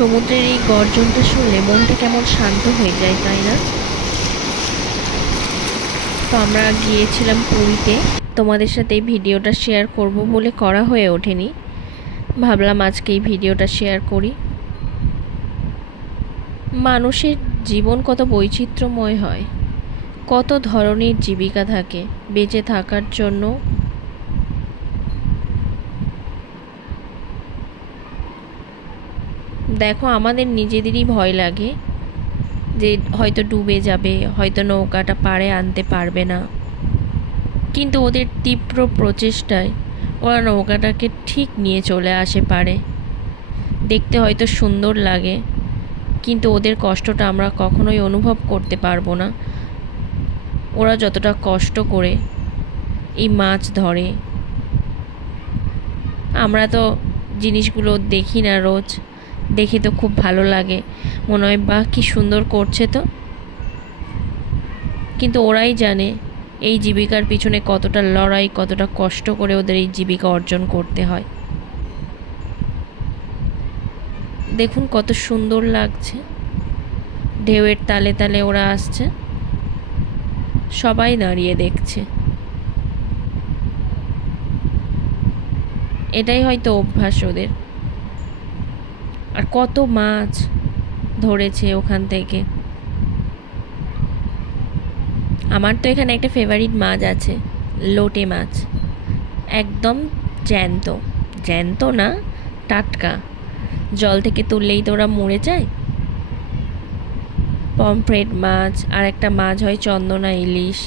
সমুদ্রের এই গর্জনটা শুনলে মনটা কেমন শান্ত হয়ে যায়, তাই না? তো আমরা গিয়েছিলাম পুরীতে। তোমাদের সাথে এই ভিডিওটা শেয়ার করব বলে করা হয়ে ওঠেনি। ভাবলাম আজকে এই ভিডিওটা শেয়ার করি। মানুষের জীবন কত বৈচিত্র্যময় হয়। কত ধরনের জীবিকা থাকে। বেঁচে থাকার জন্য দেখো, আমাদের নিজেদেরই ভয় লাগে যে হয়তো ডুবে যাবে, হয়তো নৌকাটা পাড়ে আনতে পারবে না। কিন্তু ওদের তীব্র প্রচেষ্টায় ওরা নৌকাটাকে ঠিক নিয়ে চলে আসে পারে দেখতে হয়তো সুন্দর লাগে, কিন্তু ওদের কষ্টটা আমরা কখনোই অনুভব করতে পারব না। ওরা যতটা কষ্ট করে এই মাছ ধরে। আমরা তো জিনিসগুলো দেখি না রোজ। দেখে তো খুব ভালো লাগে। মনে হয়, বাহ, কী সুন্দর করছে তো। কিন্তু ওরাই জানে, এই জীবিকার পিছনে কতটা লড়াই, কতটা কষ্ট করে ওদের এই জীবিকা অর্জন করতে হয়। দেখুন কত সুন্দর লাগছে। ঢেউয়ের তালে তালে ওরা আসছে। সবাই দাঁড়িয়ে দেখছে। এটাই হয়তো অভ্যাস ওদের। আর কত মাছ ধরেছে ওখান থেকে। আমার তো এখানে একটা ফেভারিট মাছ আছে, লোটে মাছ। একদম জ্যান্ত জ্যান্ত না, টাটকা। জল থেকে তুললেই তো ওরা মরে যায়। পমফ্রেট মাছ, আর একটা মাছ হয় চন্দনা ইলিশ।